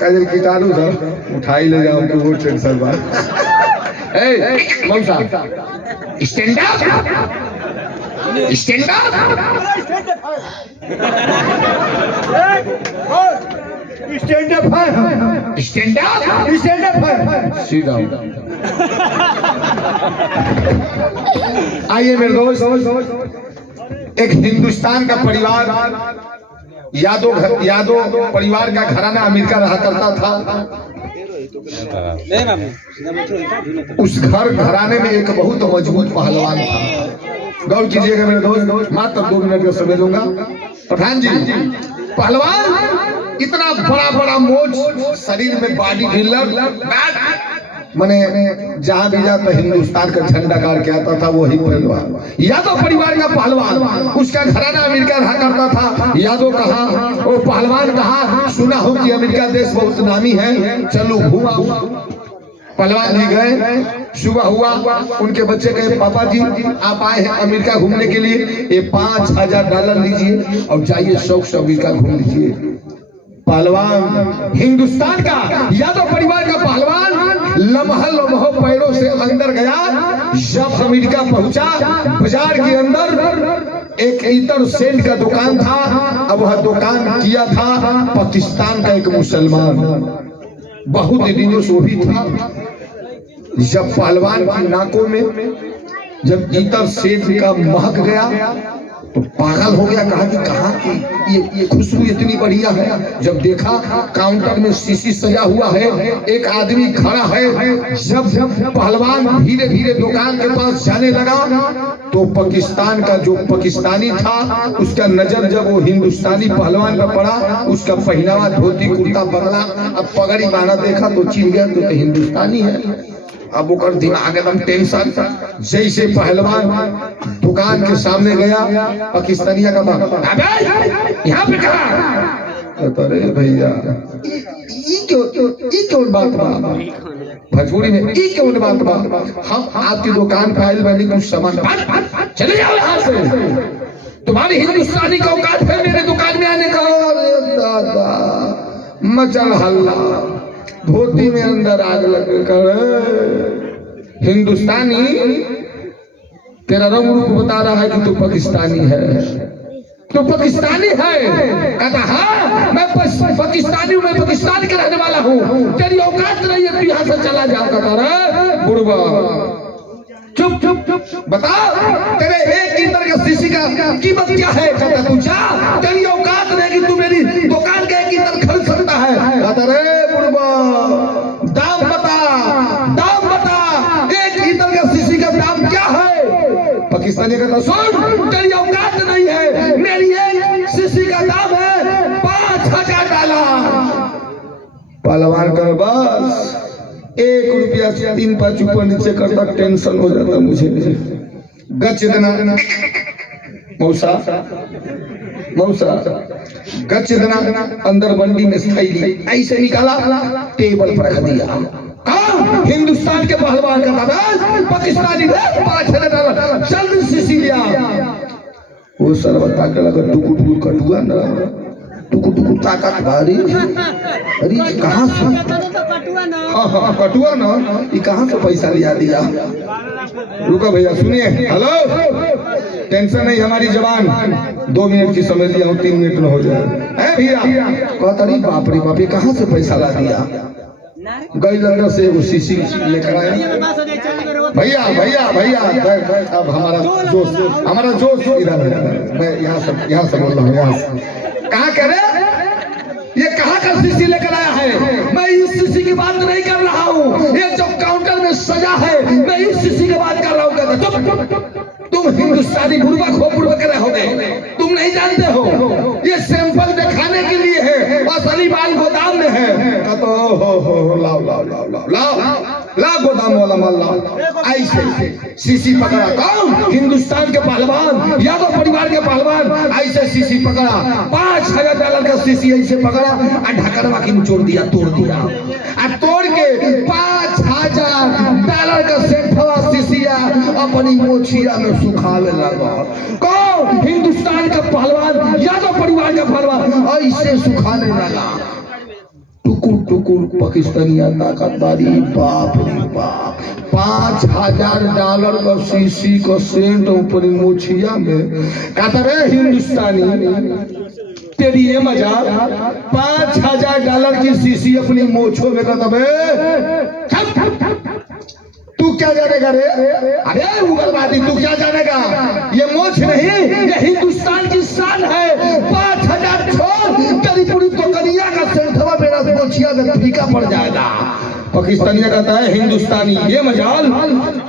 काजल कीटाणु था उठाई ले जाओ तो वो टेंशन बा। ए मौसा stand up stand up stand up है स्टैंड अप स्टैंड अप है सीट डाउन। आइए मेरे दोस्त, एक हिंदुस्तान का परिवार यादव परिवार का घराना अमेरिका रहा करता था। उस घराने में एक बहुत मजबूत पहलवान था। गौर कीजिएगा मेरे दोस्त, मात्र 2 मिनट का समय लूंगा। प्रधान जी, पहलवान इतना बड़ा बड़ा मोच, शरीर में बॉडी बिल्डर, मैंने जहां भी जाता हिंदुस्तान का झंडा गाड़ के आता था वही पहलवान, यादव परिवार का पहलवान। उसका घराना अमेरिका रहा करता था। यादव कहा, वो पहलवान कहा, सुना हो कि अमेरिका देश बहुत नामी है, चलो घूमा। पहलवान जी गए, सुबह हुआ, उनके बच्चे कहे पापा जी आप आए हैं अमेरिका घूमने के लिए, ये $5000 लीजिए और जाइए शौक से अमेरिका घूम लीजिए। पहलवान हिंदुस्तान का यादव परिवार का पहलवान लम्हा पैरों से अंदर गया। जब अमेरिका पहुंचा, बाजार के अंदर एक इतर सेंट का दुकान था। अब वह दुकान किया था पाकिस्तान का एक मुसलमान, बहुत दिनों से वो भी था। जब पहलवान की नाकों में जब इतर सेंट का महक गया तो पागल हो गया, कहा कि कहाँ की ये खुशबू इतनी बढ़िया है। जब देखा काउंटर में शीशी सजा हुआ है, एक आदमी खड़ा है। जब पहलवान धीरे धीरे दुकान के पास जाने लगा तो पाकिस्तान का जो पाकिस्तानी था उसका नजर जब वो हिंदुस्तानी पहलवान पर पड़ा, उसका पहनावा धोती कुर्ता बदला, अब पगड़ी बांधा देखा तो चिढ़ गया तो हिंदुस्तानी है। अब वो दिमाग एकदम टेंशन। जैसे पहलवान दुकान के सामने गया, पाकिस्तानिया का बाप यहाँ पे कहा, अरे भैया ये क्यों बात बा भोजपुरी में, ये क्यों बात बा, हम आपकी दुकान पे आए बनी कुछ सामान, चले जाओ यहाँ से, तुम्हारी हिंदुस्तानी का औकात है मेरे दुकान में आने का। दादा मचल हल्ला, धोती में अंदर आग लग कर, हिंदुस्तानी तेरा रंग रूप बता रहा है कि तू पाकिस्तानी है, तू पाकिस्तानी है। कहता हाँ मैं पाकिस्तानी हूँ, मैं पाकिस्तान का रहने वाला हूँ, तेरी औकात नहीं है, तू यहाँ से चला जा। कहता रे बुढ़वा चुप चुप चुप, बता तेरे एक लीटर का शीशी का कीमत क्या है। कहता तू जा, तेरी औकात नहीं कि तू मेरी दुकान का 1 लीटर खरीद सकता है। कहता रे बुढ़वा दाम बता, दाम बता, 1 लीटर का शीशी का दाम क्या है। पाकिस्तानी कहता सुन, तेरी औकात नहीं है, मेरी 1 शीशी का दाम है $5000। पहलवान कर बस 1 रुपया से 3-5 ऊपर नीचे करता टेंशन हो जाता मुझे। गच देना मौसा गच देना, अंदर बंडी में थैली ऐसे निकाला, टेबल पर रख दिया। हिंदुस्तान के पहलवान का पाकिस्तानी $5000 जल्द शीशी लिया। वो सरबता के लगा टुकु टुकु कटुआ ना, टुकु टुकु ताकत भारी, अरे कहाँ से, हाँ कटुआ ना, ये कहाँ से पैसा लिया दिया। रुको भैया सुनिए, हेलो टेंशन नहीं, हमारी जवान 2 मिनट की समझ लिया हूँ, 3 मिनट में हो जाए। भैया कहता नहीं बाप रे बाप, ये कहाँ से पैसा ला दिया। गई अंदर से वो शीशी लेकर आया। भैया अब हमारा जोश इधर है, मैं यहाँ से बोल रहा हूँ, यहाँ से। कहाँ कह रहे, ये कहाँ का शीशी लेकर आया है। मैं इस शीशी की बात नहीं कर रहा हूँ, ये जो काउंटर में सजा है मैं इस शीशी की बात कर रहा हूँ। तुम हिंदुस्तानी बुढ़वा खोपड़वा कर रहे हो, तुम नहीं जानते हो, ये सैंपल दिखाने के लिए है, असली माल गोदाम में है। तो लाओ ला गोदाम वाला माल ला। ऐसे सीसी पकड़ा कौन? हिंदुस्तान के पहलवान, यादव परिवार के पहलवान। ऐसे सीसी पकड़ा, $5000 का सीसी ऐसे पकड़ा और ढकनवा की निचोड़ दिया, तोड़ दिया। और तोड़ के $5000 का सेंटवा सीसिया अपनी मोछिया में सुखावे लगा। कौन? हिंदुस्तान का पहलवान, यादव परिवार का पहलवान ऐसे सुखाने लगा। टुकुर टुकुर पाकिस्तानिया ताकतदारी, बाप रे बाप। $5000 का सीसी का सेंट ऊपर मोछिया में। कहता रे हिंदुस्तानी, तेरी ये मजाक? $5000 की सीसी अपनी मोछों में। कहता तू क्या जानेगा रे? अरे उग्रवादी, तू क्या जानेगा? ये मोछ नहीं, ये हिंदुस्तान की शान है। 5000 छोड़, तेरी पूरी टोकरिया का सेंटवा मेरा मोछिया में फीका पड़ जाएगा। पाकिस्तानिया कहता है हिंदुस्तानी, ये मजाल?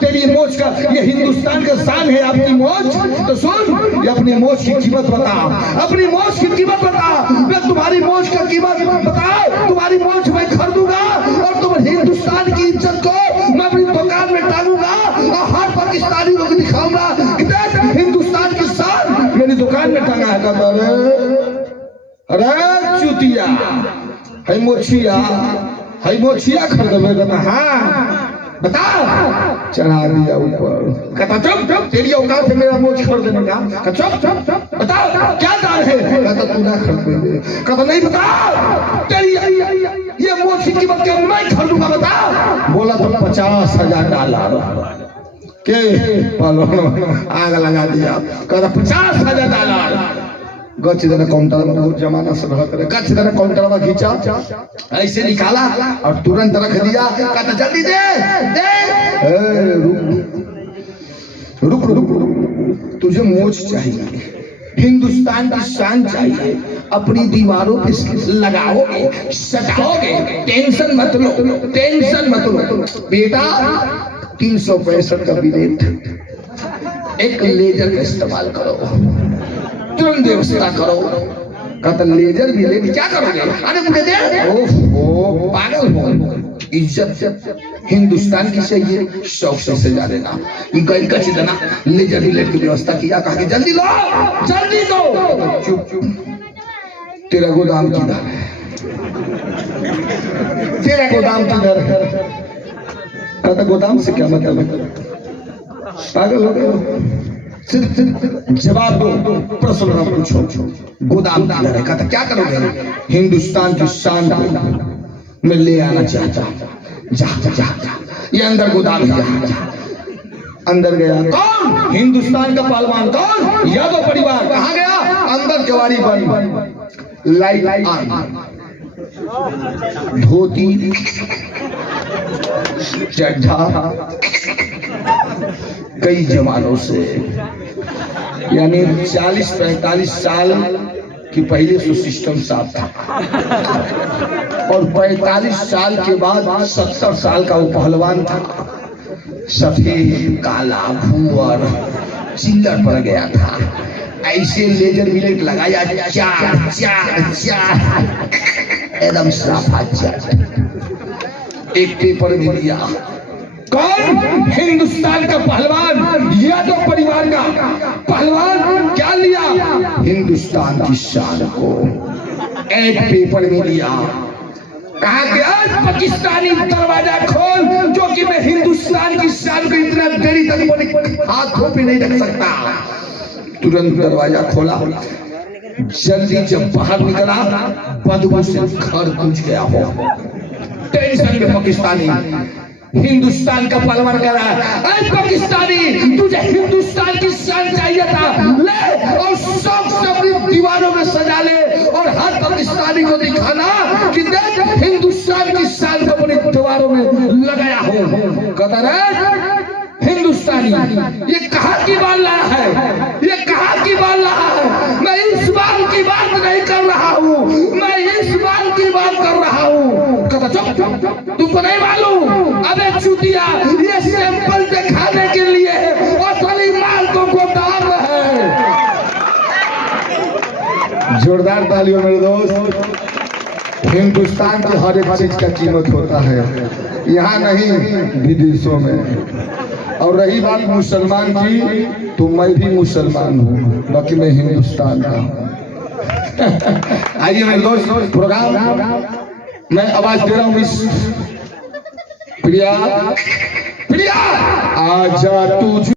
तेरी मोछ का, ये हिंदुस्तान का शान है आपकी मोछ। तो सुन, ये अपनी मोछ की कीमत बता, अपनी मोछ की कीमत बता। मैं तुम्हारी मोछ का कीमत बताओ, तुम्हारी मोछ मैं खरीदूंगा और तुम हिंदुस्तान की इज्जत को मैं अपनी दुकान में टांगूंगा और हर पाकिस्तानी को दिखाऊंगा कि देख हिंदुस्तान की शान मेरी दुकान में टांगा है। अरे चूतिया, है मोछिया खरीदे? कहता हाँ बता। चढ़ा दिया ऊपर। कहता चुप, तेरी औकात है मेरा मोछ खरीदने का? चुप बता, क्या दाम है? कहता तू ना खरीदे। कहता नहीं बता, तेरी ये मोछ की कीमत क्या मैं खरीदूंगा, बता। बोला तो $50,000 के आग लगा दिया। कहता $50,000। गच देना काउंटर में, जमाना से रहते रहे। गच देना काउंटर में खींचा, ऐसे निकाला और तुरंत रख दिया। कहता जल्दी दे दे। रुक रुक रुक, तुझे मोछ चाहिए, हिंदुस्तान की शान चाहिए, अपनी दीवारों पे लगाओगे, सटाओगे, टेंशन मत लो, टेंशन मत लो बेटा। 365 का बिलेट, एक लेजर का इस्तेमाल करो, तुरंत व्यवस्था करो। कहता लेजर बिलेट क्या करोगे? अरे मुझे दे। ओह पागल हो, इज्जत हिंदुस्तान की चाहिए, शौक से सजा देना। गई कच देना, लेजर बिलेट की व्यवस्था किया। कहा कि जल्दी लो, जल्दी दो। चुप चुप, तेरा गोदाम किधर है? तेरा गोदाम किधर है? कहता गोदाम से क्या मतलब? पागल हो गए? सिर्फ जवाब दो, प्रश्न ना पूछो। गोदाम किधर है? कहता क्या करोगे? हिंदुस्तान की शान में ले आना चाहता। जा जा जा, ये अंदर गोदाम है, अंदर गया। कौन? हिंदुस्तान का पहलवान। कौन? यादव परिवार। कहाँ गया? अंदर केवाड़ी बंद, लाइट ऑन, धोती चड्ढा कई जमानों से, यानी 40-45 साल की पहले से सिस्टम साफ था और 45 साल के बाद 70 साल का वो पहलवान था। सफेद काला भूअर चिल्लर पड़ गया था। ऐसे लेजर बिलेट लगाया, चार चार चार एकदम साफा चार। एक पेपर में दिया। कौन? हिंदुस्तान का पहलवान, यादव परिवार का पहलवान। क्या लिया? हिंदुस्तान की शान को एक पेपर में दिया। कहा कि आज पाकिस्तानी दरवाजा खोल, जो कि मैं हिंदुस्तान की शान को इतना देरी तक हाथों पे नहीं रख सकता। तुरंत दरवाजा खोला। जल्दी जब बाहर निकला, बदबू से घर पहुंच गया हो। टेंशन में पाकिस्तानी हिंदुस्तान का पहलवान कह रहा है, अरे पाकिस्तानी तुझे हिंदुस्तान की शान चाहिए था, ले और शौक से अपनी दीवारों में सजा ले और हर पाकिस्तानी को दिखाना कि देख हिंदुस्तान की शान को अपनी दीवारों में लगाया हो। कहता है हिंदुस्तानी ये कहाँ की बात रहा है, ये कहाँ की बात रहा है? मैं इस बात की बात नहीं कर रहा हूँ, मैं इस बात की बात कर रहा हूँ। कहता चुप, तुमको नहीं मालूम? अबे चूतिया, ये सैंपल दिखाने के लिए असली माल को गोदाम है। जोरदार तालियों मेरे दोस्त। हिंदुस्तान की हर एक चीज का कीमत होता है, यहाँ नहीं विदेशों में। और रही बात मुसलमान की, तो मैं भी मुसलमान हूँ, बाकी मैं हिंदुस्तान का हूँ। आइए मेरे दोस्त, प्रोग्राम मैं आवाज दे रहा हूँ मिस प्रिया, प्रिया आजा तू।